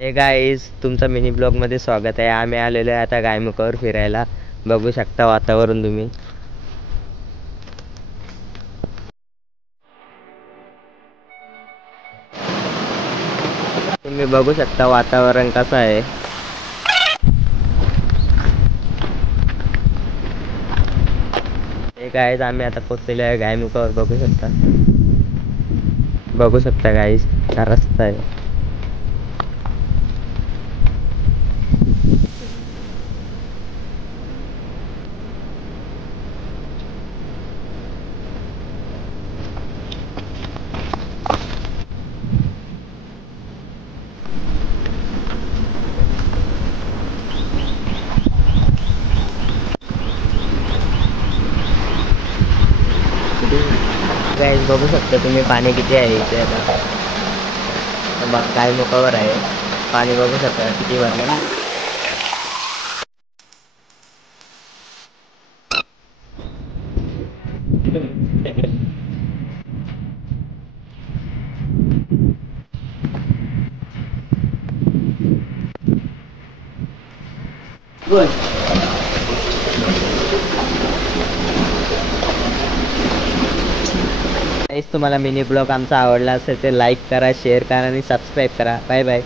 हे गाईज तुमचं mini blog मध्ये स्वागत आहे. आम्ही आलेलो आहे आता गायमुखावर फिरायला. बघू शकता वातावरण तुम्ही बघू शकता वातावरण कसं आहे. हे गाईज आम्ही आता पोचलेलो आहे गायमुखावर. बघू शकता गाईज हा रस्ता आहे. गाईज बघू शकता तुम्ही पाणी किती आहे इथे. आता बघ गायमुखावर आहे पाणी. बघू शकता किती भरलं. तुम्हाला मिनी ब्लॉग आमचा आवडला असेल तर लाईक करा, शेअर करा आणि सबस्क्राईब करा. Bye bye.